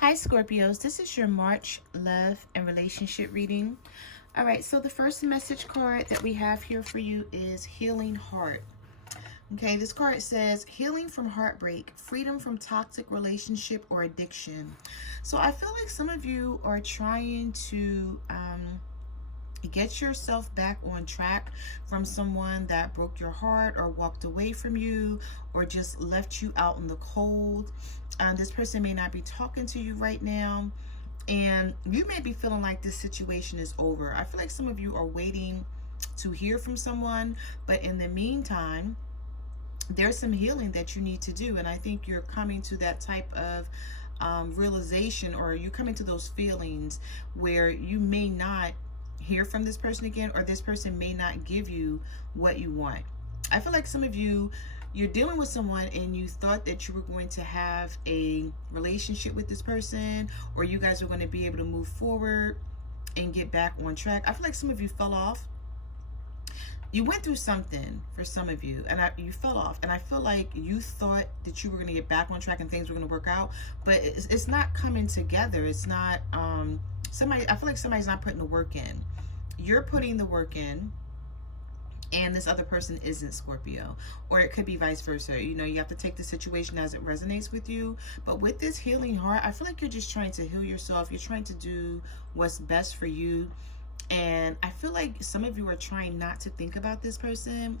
Hi Scorpios, this is your March love and relationship reading. All right, so the first message card that we have here for you is Healing Heart. Okay, this card says healing from heartbreak, freedom from toxic relationship or addiction. So I feel like some of you are trying to get yourself back on track from someone that broke your heart or walked away from you or just left you out in the cold. This person may not be talking to you right now, and you may be feeling like this situation is over. I feel like some of you are waiting to hear from someone, but in the meantime, there's some healing that you need to do, and I think you're coming to that type of realization, or you're coming to those feelings where you may not hear from this person again, or this person may not give you what you want. I feel like some of you, you're dealing with someone and you thought that you were going to have a relationship with this person, or you guys are going to be able to move forward and get back on track. I feel like some of you fell off. You went through something for some of you, and you fell off, and I feel like you thought that you were going to get back on track and things were going to work out, but it's not coming together. It's not somebody, I feel like somebody's not putting the work in. You're putting the work in, and this other person isn't, Scorpio. Or it could be vice versa. You know, you have to take the situation as it resonates with you. But with this healing heart, I feel like you're just trying to heal yourself. You're trying to do what's best for you. And I feel like some of you are trying not to think about this person,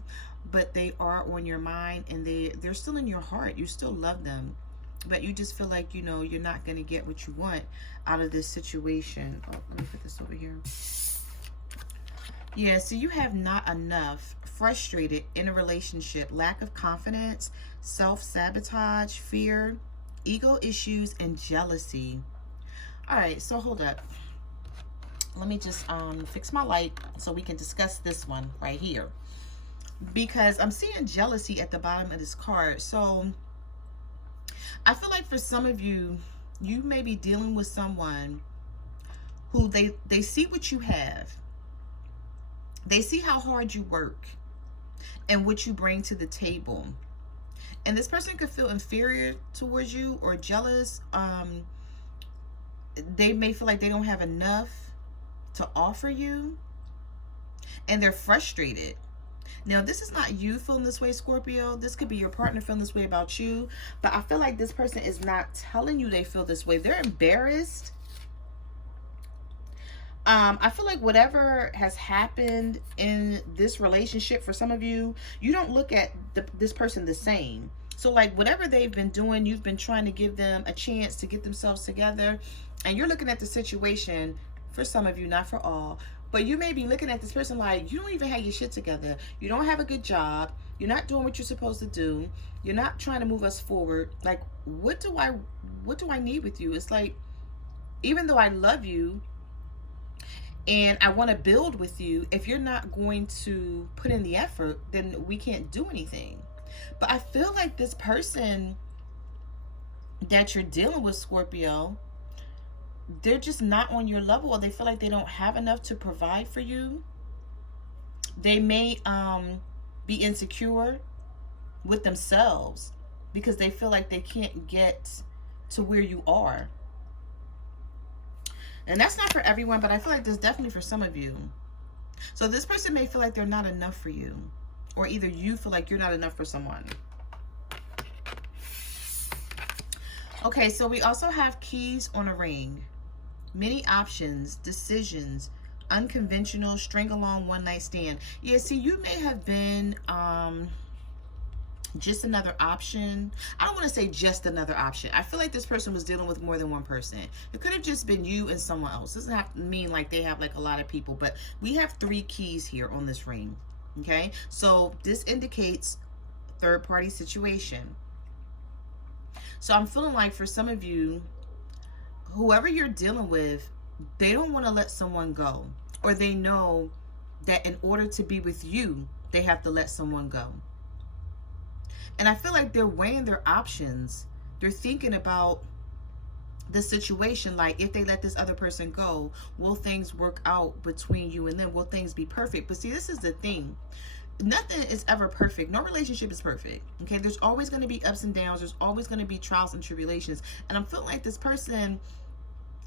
but they are on your mind, and they're still in your heart. You still love them, but you just feel like, you know, you're not going to get what you want out of this situation. Oh, let me put this over here. Yeah, so you have not enough, frustrated in a relationship, lack of confidence, self-sabotage, fear, ego issues, and jealousy. All right, so hold up. Let me just fix my light so we can discuss this one right here. Because I'm seeing jealousy at the bottom of this card. So I feel like for some of you, you may be dealing with someone who they see what you have. They see how hard you work and what you bring to the table. And this person could feel inferior towards you or jealous. They may feel like they don't have enough to offer you, and they're frustrated. Now, this is not you feeling this way, Scorpio. This could be your partner feeling this way about you. But I feel like this person is not telling you they feel this way. They're embarrassed. I feel like whatever has happened in this relationship, for some of you, you don't look at this person the same. So like whatever they've been doing, you've been trying to give them a chance to get themselves together. And you're looking at the situation, for some of you, not for all, but you may be looking at this person like, you don't even have your shit together. You don't have a good job. You're not doing what you're supposed to do. You're not trying to move us forward. Like, what do I need with you? It's like, even though I love you and I want to build with you, if you're not going to put in the effort, then we can't do anything. But I feel like this person that you're dealing with, Scorpio, they're just not on your level, or they feel like they don't have enough to provide for you. They may be insecure with themselves because they feel like they can't get to where you are. And that's not for everyone, but I feel like that's definitely for some of you. So this person may feel like they're not enough for you, or either you feel like you're not enough for someone. Okay, so we also have keys on a ring. Many options, decisions, unconventional, string along, one night stand. Yeah, see, you may have been just another option. I don't want to say just another option. I feel like this person was dealing with more than one person. It could have just been you and someone else. It doesn't have to mean like they have like a lot of people, but we have 3 keys here on this ring. Okay, so this indicates third party situation. So I'm feeling like for some of you, whoever you're dealing with, they don't want to let someone go, or they know that in order to be with you, they have to let someone go. And I feel like they're weighing their options. They're thinking about the situation, like if they let this other person go, will things work out between you and them? Will things be perfect? But see, this is the thing. nothing is ever perfect. No relationship is perfect. Okay, there's always going to be ups and downs. There's always going to be trials and tribulations. And I'm feeling like this person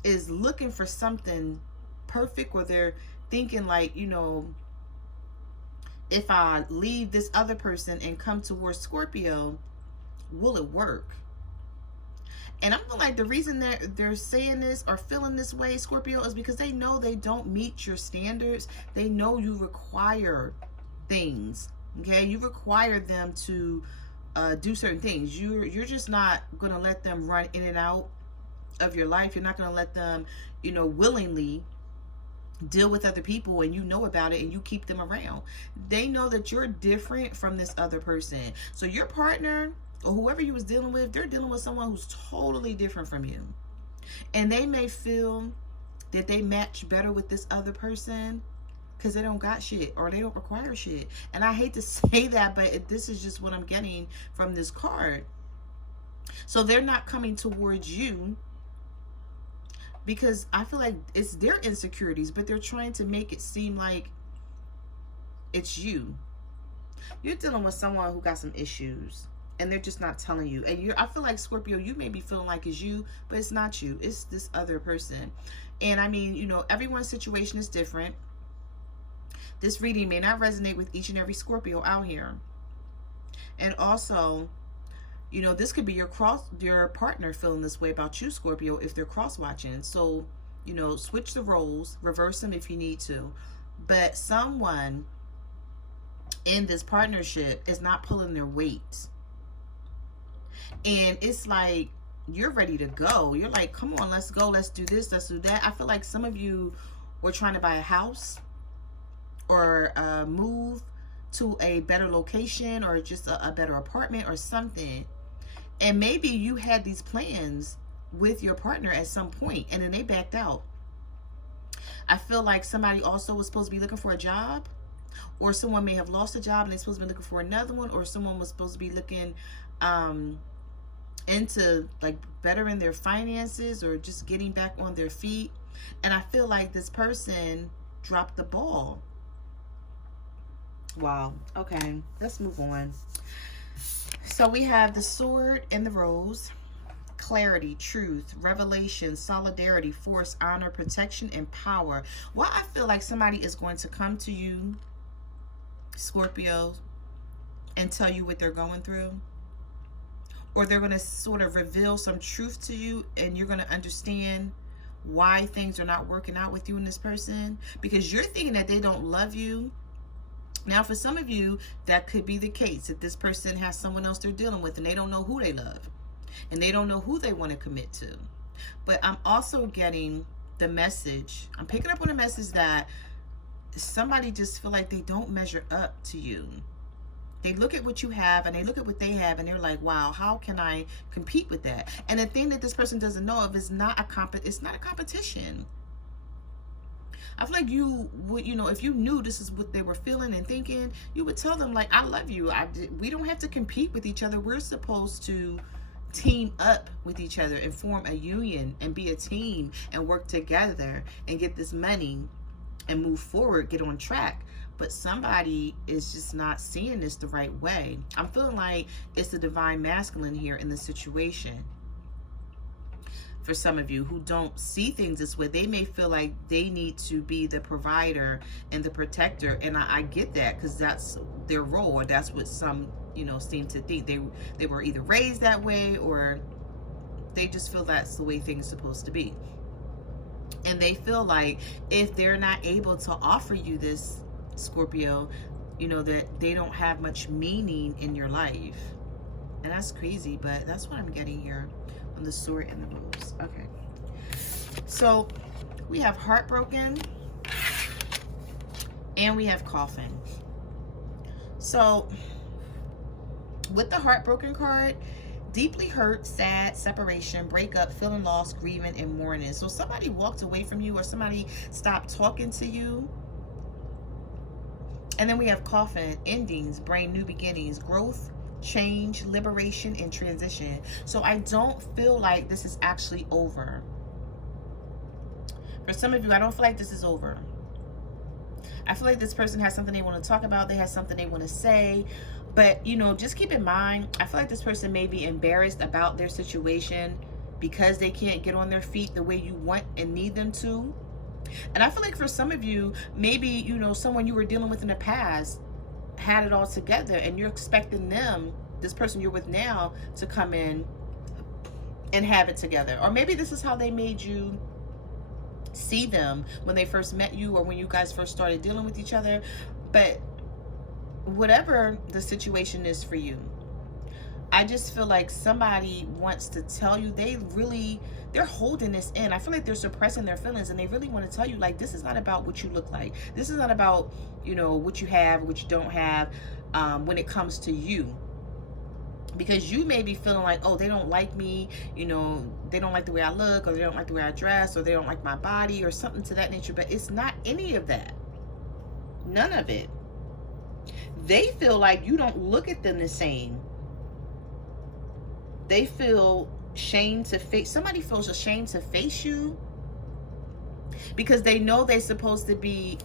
is looking for something perfect, or they're thinking like, you know, if I leave this other person and come towards Scorpio, will it work? And I'm feeling like the reason they're saying this or feeling this way, Scorpio, is because they know they don't meet your standards. They know you require things. Okay, you require them to do certain things. You're just not gonna let them run in and out of your life. You're not gonna let them, you know, willingly deal with other people, and you know about it, and you keep them around. They know that you're different from this other person. So your partner or whoever you was dealing with, they're dealing with someone who's totally different from you. And they may feel that they match better with this other person because they don't got shit, or they don't require shit. And I hate to say that, but this is just what I'm getting from this card. So they're not coming towards you because I feel like it's their insecurities, but they're trying to make it seem like it's you. You're dealing with someone who got some issues, and they're just not telling you. And I feel like, Scorpio, you may be feeling like it's you, but it's not you. It's this other person. And I mean, you know, everyone's situation is different. This reading may not resonate with each and every Scorpio out here. And also, you know, this could be your partner feeling this way about you, Scorpio, if they're cross-watching. So, you know, switch the roles, reverse them if you need to. But someone in this partnership is not pulling their weight. And it's like, you're ready to go. You're like, come on, let's go. Let's do this. Let's do that. I feel like some of you were trying to buy a house or move to a better location, or just a better apartment or something. And maybe you had these plans with your partner at some point, and then they backed out. I feel like somebody also was supposed to be looking for a job, or someone may have lost a job and they're supposed to be looking for another one, or someone was supposed to be looking into like bettering their finances or just getting back on their feet. And I feel like this person dropped the ball. Wow. Okay, let's move on. So we have the Sword and the Rose. Clarity, truth, revelation, solidarity, force, honor, protection, and power. Well, I feel like somebody is going to come to you, Scorpio, and tell you what they're going through. Or they're going to sort of reveal some truth to you, and you're going to understand why things are not working out with you and this person. Because you're thinking that they don't love you. Now, for some of you, that could be the case. That this person has someone else they're dealing with, and they don't know who they love. And they don't know who they want to commit to. But I'm also getting the message. I'm picking up on a message that somebody just feel like they don't measure up to you. They look at what you have, and they look at what they have, and they're like, wow, how can I compete with that? And the thing that this person doesn't know of is it's not a competition. I feel like you would, you know, if you knew this is what they were feeling and thinking, you would tell them, like, I love you. We don't have to compete with each other. We're supposed to team up with each other and form a union and be a team and work together and get this money and move forward, get on track. But somebody is just not seeing this the right way. I'm feeling like it's the divine masculine here in the situation. For some of you who don't see things this way, they may feel like they need to be the provider and the protector. And I get that, because that's their role, or that's what some, you know, seem to think. They were either raised that way, or they just feel that's the way things are supposed to be. And they feel like if they're not able to offer you this, Scorpio, you know, that they don't have much meaning in your life. And that's crazy, but that's what I'm getting here on the Sword and the Rose. Okay, so we have heartbroken and we have coffin. So with the heartbroken card, deeply hurt, sad, separation, breakup, feeling lost, grieving, and mourning. So somebody walked away from you, or somebody stopped talking to you. And then we have coffin, endings, brain, new beginnings, growth, change, liberation, and transition. So I don't feel like this is actually over. For some of you, I don't feel like this is over. I feel like this person has something they want to talk about. They have something they want to say. But, you know, just keep in mind, I feel like this person may be embarrassed about their situation because they can't get on their feet the way you want and need them to. And I feel like for some of you, maybe, you know, someone you were dealing with in the past had it all together, and you're expecting them, this person you're with now, to come in and have it together. Or maybe this is how they made you see them when they first met you, or when you guys first started dealing with each other. But whatever the situation is for you, I just feel like somebody wants to tell you, they're holding this in. I feel like they're suppressing their feelings, and they really want to tell you, like, this is not about what you look like. This is not about, you know, what you have, what you don't have, when it comes to you. Because you may be feeling like, oh, they don't like me, you know, they don't like the way I look, or they don't like the way I dress, or they don't like my body, or something to that nature. But it's not any of that. None of it. They feel like you don't look at them the same. They feel ashamed to face, somebody feels ashamed to face you because they know they're supposed to be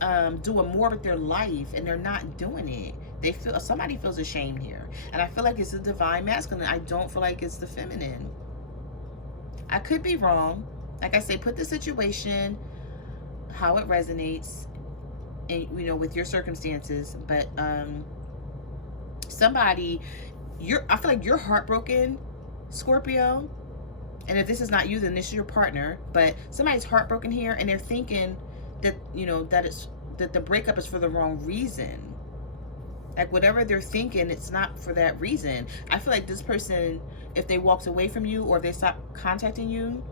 doing more with their life, and they're not doing it. They feel, somebody feels ashamed here. And I feel like it's the divine masculine. I don't feel like it's the feminine. I could be wrong. Like I say, put the situation how it resonates, and, you know, with your circumstances. But somebody, I feel like you're heartbroken, Scorpio. And if this is not you, then this is your partner. But somebody's heartbroken here, and they're thinking that, you know, that the breakup is for the wrong reason. Like, whatever they're thinking, it's not for that reason. I feel like this person, if they walked away from you, or if they stopped contacting you,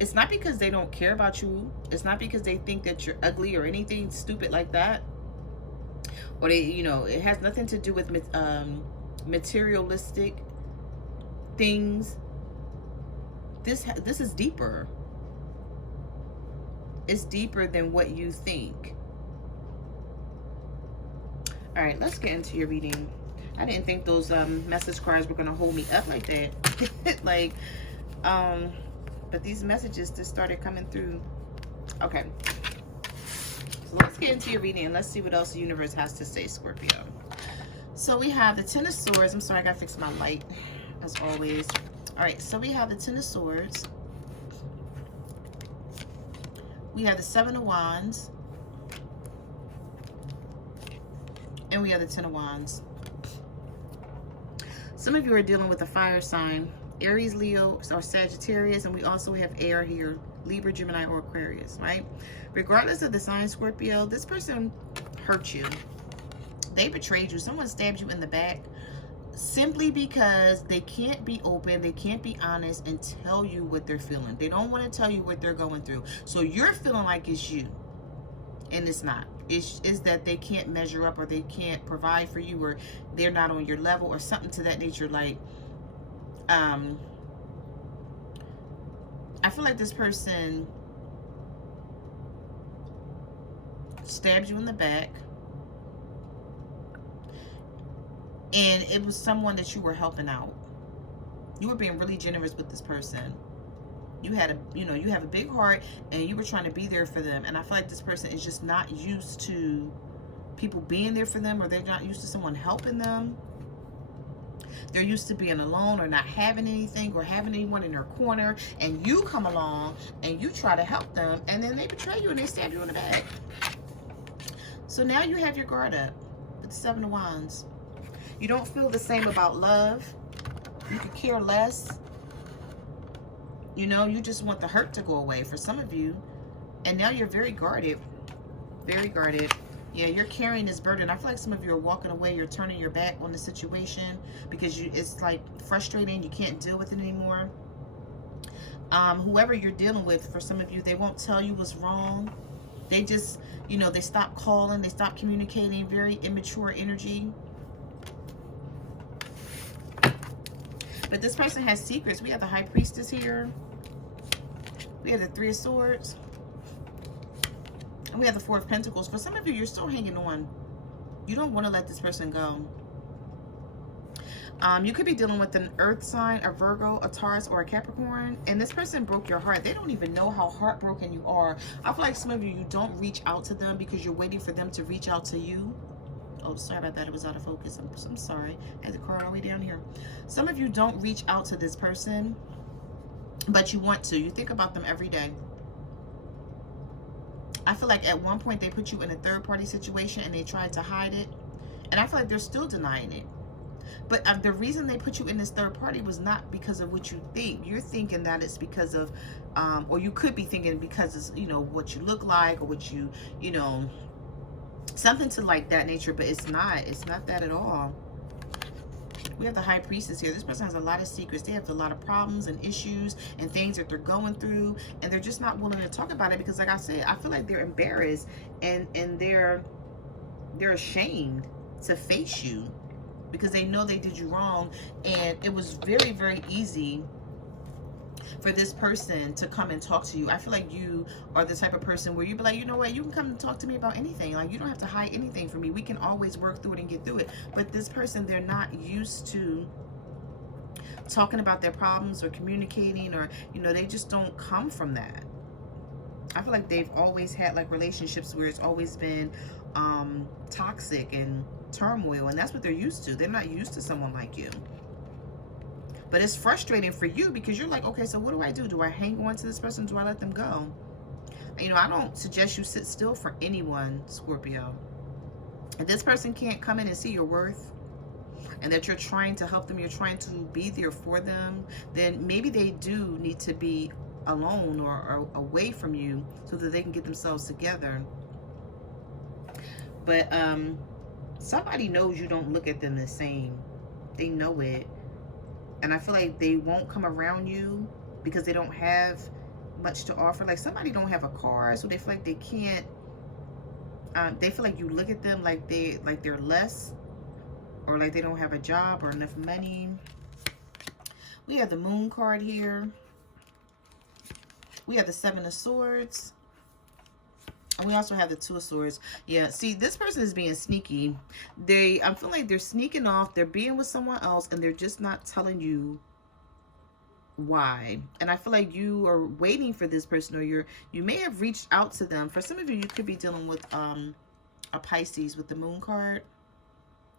it's not because they don't care about you. It's not because they think that you're ugly or anything stupid like that. Or they, you know, it has nothing to do with materialistic things. This is deeper. It's deeper than what you think. All right, let's get into your reading. I didn't think those message cards were going to hold me up like that. Like, but these messages just started coming through. Okay. So let's get into your reading, and let's see what else the universe has to say, Scorpio. So we have the Ten of Swords. I'm sorry, I got to fix my light, as always. All right, so we have the Ten of Swords. We have the Seven of Wands. And we have the Ten of Wands. Some of you are dealing with a fire sign, Aries, Leo, or Sagittarius, and we also have air here, Libra, Gemini, or Aquarius, right? Regardless of the sign, Scorpio, this person hurt you. They betrayed you. Someone stabbed you in the back simply because they can't be open, they can't be honest and tell you what they're feeling. They don't want to tell you what they're going through. So you're feeling like it's you, and it's not. It's that they can't measure up, or they can't provide for you, or they're not on your level, or something to that nature. Like, I feel like this person stabbed you in the back, and it was someone that you were helping out. You were being really generous with this person. You had a, you know, you have a big heart, and you were trying to be there for them. And I feel like this person is just not used to people being there for them, or they're not used to someone helping them. They're used to being alone, or not having anything, or having anyone in their corner, and you come along and you try to help them, and then they betray you and they stab you in the back. So now you have your guard up with the Seven of Wands. You don't feel the same about love. You could care less. You know, you just want the hurt to go away for some of you. And now you're very guarded. Very guarded. Yeah, you're carrying this burden. I feel like some of you are walking away. You're turning your back on the situation because it's like frustrating. You can't deal with it anymore. Whoever you're dealing with, for some of you, they won't tell you what's wrong. They just, you know, they stop calling. They stop communicating. Very immature energy. But this person has secrets. We have the High Priestess here. We have the Three of Swords. And we have the Four of Pentacles. For some of you, you're still hanging on. You don't want to let this person go. You could be dealing with an earth sign, a Virgo, a Taurus, or a Capricorn, and this person broke your heart. They don't even know how heartbroken you are. I feel like some of you don't reach out to them because you're waiting for them to reach out to you. Oh, sorry about that. It was out of focus. I'm sorry. I had to crawl all the way down here. Some of you don't reach out to this person, but you want to. You think about them every day. I feel like at one point they put you in a third-party situation and they tried to hide it. And I feel like they're still denying it. But the reason they put you in this third party was not because of what you think. You're thinking that it's because of, or you could be thinking because it's, you know, what you look like or what you know, something to like that nature. But it's not. It's not that at all. We have the High Priestess here. This person has a lot of secrets. They have a lot of problems and issues and things that they're going through, and they're just not willing to talk about it because, like I said, I feel like they're embarrassed and they're ashamed to face you because they know they did you wrong. And it was very, very easy for this person to come and talk to you. I feel like you are the type of person where you be like, you know what, you can come and talk to me about anything. Like, you don't have to hide anything from me. We can always work through it and get through it. But this person, they're not used to talking about their problems or communicating, or, you know, they just don't come from that. I feel like they've always had like relationships where it's always been toxic and turmoil, and that's what they're used to. They're not used to someone like you. But it's frustrating for you because you're like, okay, so what do I do? Do I hang on to this person? Do I let them go? You know, I don't suggest you sit still for anyone, Scorpio. If this person can't come in and see your worth and that you're trying to help them, you're trying to be there for them, then maybe they do need to be alone or away from you so that they can get themselves together. But somebody knows you don't look at them the same. They know it. And I feel like they won't come around you because they don't have much to offer. Like, somebody don't have a car, so they feel like they can't. They feel like you look at them like they're less, or like they don't have a job or enough money. We have the Moon card here. We have the Seven of Swords. And we also have the Two of Swords. Yeah, see, this person is being sneaky. I feel like they're sneaking off. They're being with someone else, and they're just not telling you why. And I feel like you are waiting for this person, or you may have reached out to them. For some of you, you could be dealing with a Pisces with the Moon card.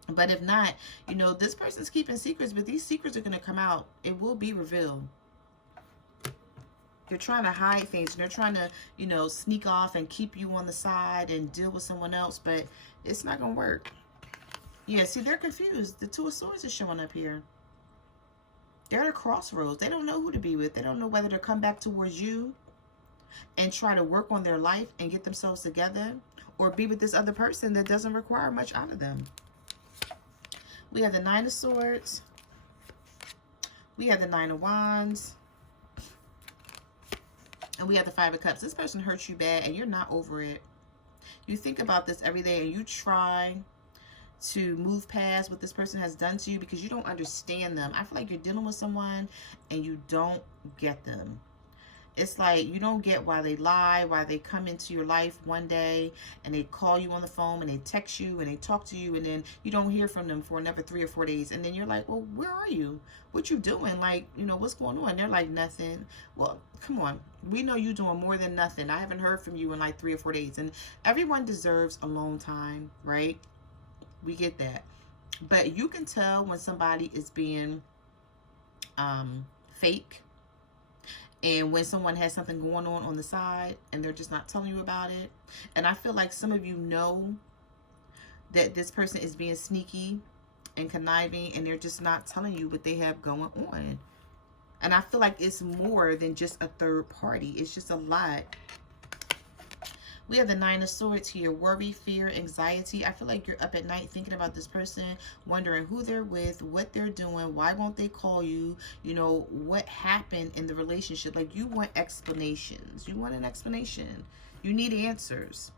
But if not, you know, this person's keeping secrets, but these secrets are going to come out. It will be revealed. They're trying to hide things, and they're trying to, you know, sneak off and keep you on the side and deal with someone else, but it's not going to work. Yeah, see, they're confused. The Two of Swords is showing up here. They're at a crossroads. They don't know who to be with. They don't know whether to come back towards you and try to work on their life and get themselves together, or be with this other person that doesn't require much out of them. We have the Nine of Swords. We have the Nine of Wands. And we have the Five of Cups. This person hurts you bad and you're not over it. You think about this every day and you try to move past what this person has done to you because you don't understand them. I feel like you're dealing with someone and you don't get them. It's like you don't get why they lie, why they come into your life one day and they call you on the phone and they text you and they talk to you, and then you don't hear from them for another 3 or 4 days. And then you're like, well, where are you? What you doing? Like, you know, what's going on? They're like, nothing. Well, come on. We know you doing more than nothing. I haven't heard from you in like 3 or 4 days. And everyone deserves alone time, right? We get that. But you can tell when somebody is being fake, and when someone has something going on the side and they're just not telling you about it. And I feel like some of you know that this person is being sneaky and conniving, and they're just not telling you what they have going on. And I feel like it's more than just a third party. It's just a lot. We have the Nine of Swords here. Worry, fear, anxiety. I feel like you're up at night thinking about this person, wondering who they're with, what they're doing, why won't they call you, you know, what happened in the relationship. Like, you want explanations. You want an explanation. You need answers.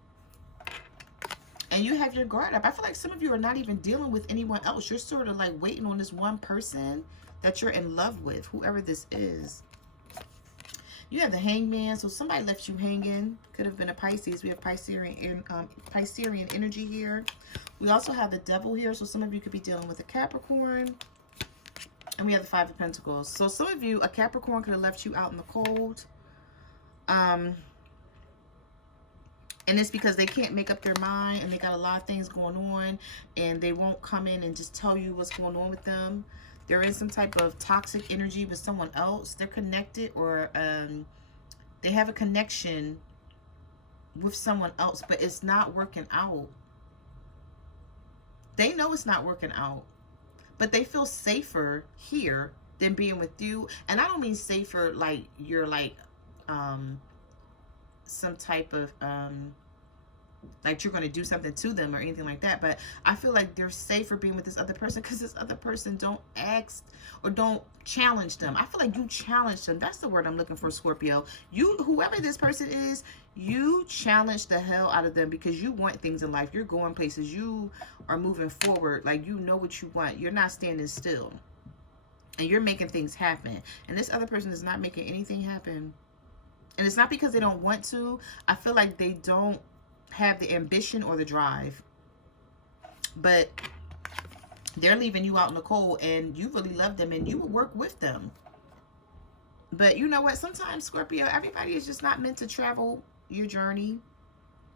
And you have your guard up. I feel like some of you are not even dealing with anyone else. You're sort of like waiting on this one person that you're in love with, whoever this is. You have the Hangman, so somebody left you hanging. Could have been a Pisces. We have Piscean energy here. We also have the Devil here, so some of you could be dealing with a Capricorn. And we have the Five of Pentacles. So some of you, a Capricorn could have left you out in the cold. And it's because they can't make up their mind and they got a lot of things going on and they won't come in and just tell you what's going on with them. They're in some type of toxic energy with someone else. They're connected, or they have a connection with someone else, but it's not working out. They know it's not working out, but they feel safer here than being with you. And I don't mean safer like you're like some type of like you're going to do something to them or anything like that, but I feel like they're safer being with this other person because this other person don't ask or don't challenge them. I feel like you challenge them. That's the word I'm looking for, Scorpio. You, whoever this person is, you challenge the hell out of them because you want things in life. You're going places. You are moving forward. Like, you know what you want. You're not standing still, and you're making things happen. And this other person is not making anything happen. And it's not because they don't want to. I feel like they don't have the ambition or the drive, but they're leaving you out in the cold, and you really love them and you will work with them. But you know what? Sometimes, Scorpio, everybody is just not meant to travel your journey.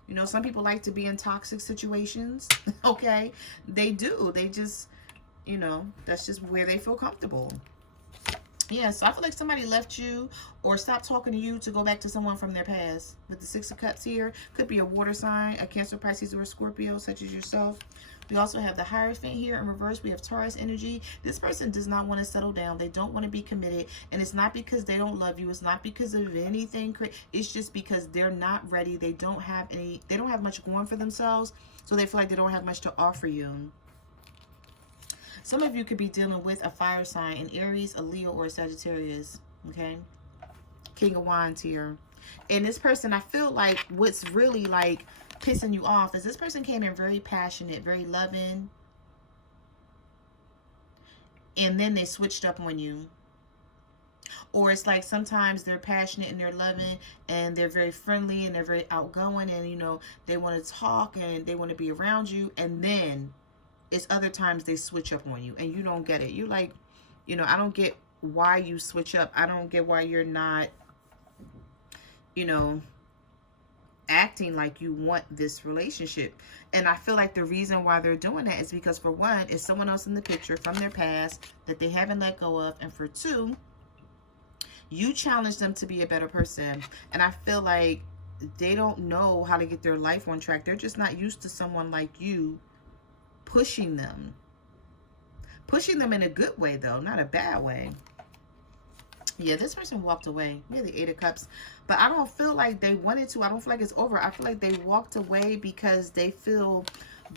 You know, some people like to be in toxic situations. Okay, they do. They just, you know, that's just where they feel comfortable. Yeah, so I feel like somebody left you or stopped talking to you to go back to someone from their past. With the Six of Cups here, could be a water sign, a Cancer, Pisces, or a Scorpio, such as yourself. We also have the Hierophant here in reverse. We have Taurus energy. This person does not want to settle down. They don't want to be committed. And it's not because they don't love you. It's not because of anything. It's just because they're not ready. They don't have much going for themselves. So they feel like they don't have much to offer you. Some of you could be dealing with a fire sign, an Aries, a Leo, or a Sagittarius, okay? King of Wands here. And this person, I feel like what's really like pissing you off is this person came in very passionate, very loving, and then they switched up on you. Or it's like sometimes they're passionate and they're loving and they're very friendly and they're very outgoing and, you know, they want to talk and they want to be around you, and then it's other times they switch up on you and you don't get it. You like, you know, I don't get why you switch up. I don't get why you're not, you know, acting like you want this relationship. And I feel like the reason why they're doing that is because, for one, it's someone else in the picture from their past that they haven't let go of. And for two, you challenge them to be a better person. And I feel like they don't know how to get their life on track. They're just not used to someone like you pushing them in a good way, though, not a bad way. Yeah, this person walked away. We have the Eight of Cups, but I don't feel like they wanted to. I don't feel like it's over. I feel like they walked away because they feel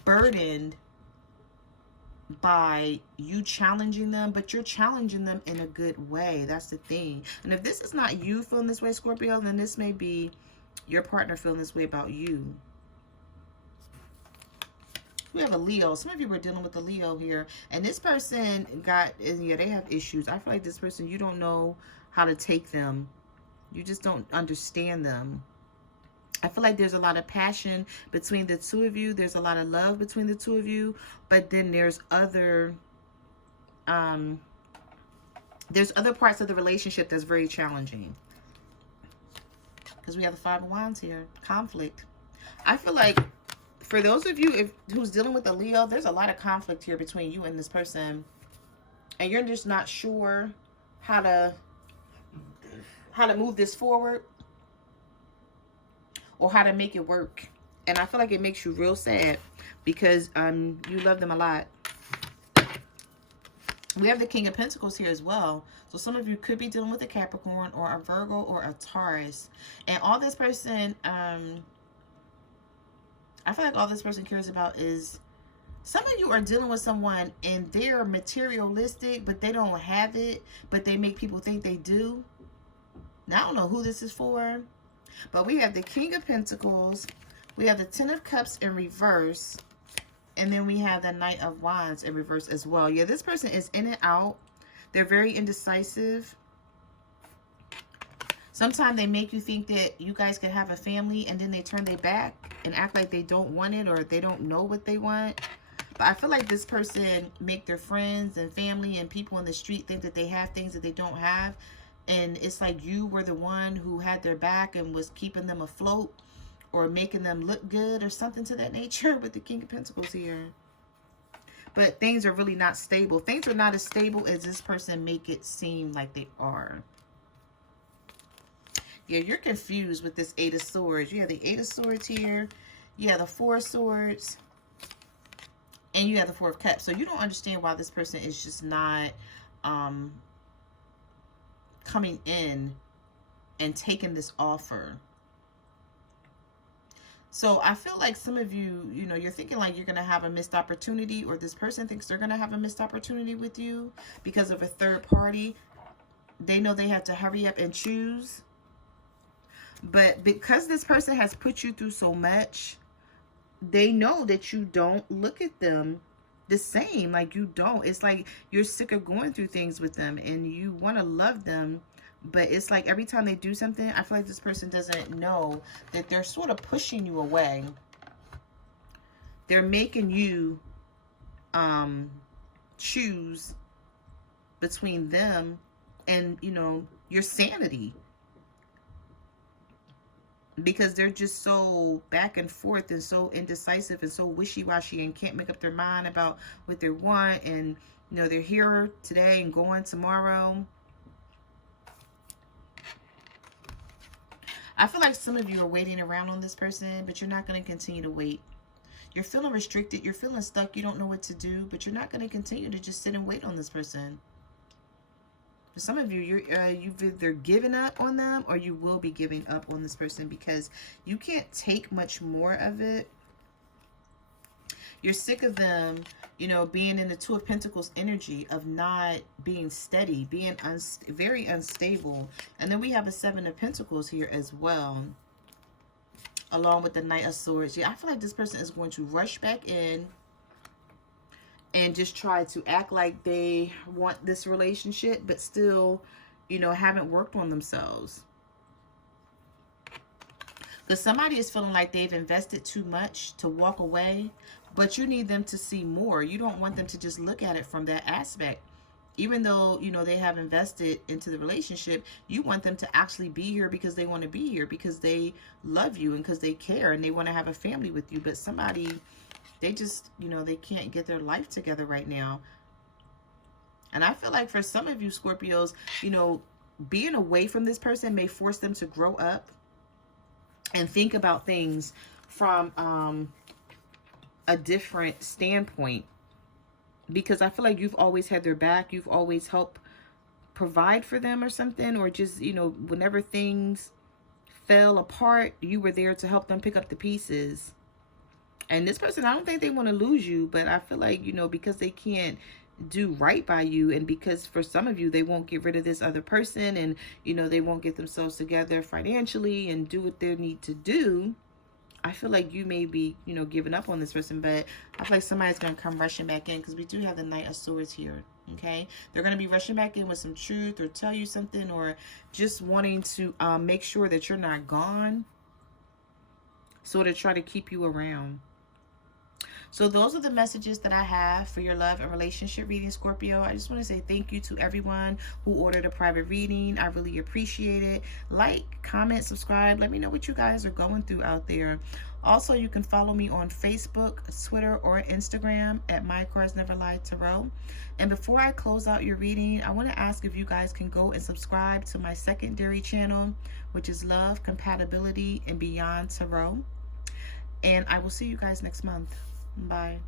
burdened by you challenging them, but you're challenging them in a good way. That's the thing. And if this is not you feeling this way, Scorpio, then this may be your partner feeling this way about you. We have a Leo. Some of you were dealing with a Leo here. And this person got, yeah, they have issues. I feel like this person, you don't know how to take them. You just don't understand them. I feel like there's a lot of passion between the two of you. There's a lot of love between the two of you. But then there's other parts of the relationship that's very challenging. Because we have the Five of Wands here. Conflict. I feel like for those of you who's dealing with a Leo, there's a lot of conflict here between you and this person. And you're just not sure how to move this forward or how to make it work. And I feel like it makes you real sad because you love them a lot. We have the King of Pentacles here as well. So some of you could be dealing with a Capricorn or a Virgo or a Taurus. And all this person, I feel like all this person cares about is, some of you are dealing with someone and they're materialistic, but they don't have it, but they make people think they do. Now, I don't know who this is for, but we have the King of Pentacles. We have the Ten of Cups in reverse. And then we have the Knight of Wands in reverse as well. Yeah, this person is in and out. They're very indecisive. Sometimes they make you think that you guys could have a family, and then they turn their back and act like they don't want it or they don't know what they want. But I feel like this person make their friends and family and people on the street think that they have things that they don't have. And it's like you were the one who had their back and was keeping them afloat or making them look good or something to that nature with the King of Pentacles here. But things are really not stable. Things are not as stable as this person make it seem like they are. Yeah, you're confused with this Eight of Swords. You have the Eight of Swords here. You have the Four of Swords. And you have the Four of Cups. So you don't understand why this person is just not coming in and taking this offer. So I feel like some of you, you know, you're thinking like you're going to have a missed opportunity, or this person thinks they're going to have a missed opportunity with you because of a third party. They know they have to hurry up and choose. But because this person has put you through so much, they know that you don't look at them the same. Like you don't. It's like you're sick of going through things with them and you want to love them. But it's like every time they do something, I feel like this person doesn't know that they're sort of pushing you away. They're making you choose between them and, you know, your sanity. Because they're just so back and forth and so indecisive and so wishy-washy and can't make up their mind about what they want. And, you know, they're here today and going tomorrow. I feel like some of you are waiting around on this person, but you're not going to continue to wait. You're feeling restricted. You're feeling stuck. You don't know what to do, but you're not going to continue to just sit and wait on this person. For some of you, you've either given up on them or you will be giving up on this person because you can't take much more of it. You're sick of them, you know, being in the Two of Pentacles energy of not being steady, being very unstable. And then we have a Seven of Pentacles here as well, along with the Knight of Swords. Yeah, I feel like this person is going to rush back in and just try to act like they want this relationship, but still, you know, haven't worked on themselves. Because somebody is feeling like they've invested too much to walk away, but you need them to see more. You don't want them to just look at it from that aspect. Even though, you know, they have invested into the relationship, you want them to actually be here because they want to be here, because they love you and because they care and they want to have a family with you. But somebody, they just, you know, they can't get their life together right now. And I feel like for some of you Scorpios, you know, being away from this person may force them to grow up and think about things from a different standpoint. Because I feel like you've always had their back. You've always helped provide for them or something. Or just, you know, whenever things fell apart, you were there to help them pick up the pieces. And this person, I don't think they want to lose you. But I feel like, you know, because they can't do right by you, and because for some of you they won't get rid of this other person, and, you know, they won't get themselves together financially and do what they need to do, I feel like you may be, you know, giving up on this person. But I feel like somebody's going to come rushing back in, because we do have the Knight of Swords here. Okay, they're going to be rushing back in with some truth, or tell you something, or just wanting to make sure that you're not gone, so to try to keep you around. So those are the messages that I have for your love and relationship reading, Scorpio. I just want to say thank you to everyone who ordered a private reading. I really appreciate it. Like, comment, subscribe. Let me know what you guys are going through out there. Also, you can follow me on Facebook, Twitter, or Instagram at My Cards Never Lie Tarot. And before I close out your reading, I want to ask if you guys can go and subscribe to my secondary channel, which is Love, Compatibility, and Beyond Tarot. And I will see you guys next month. Bye.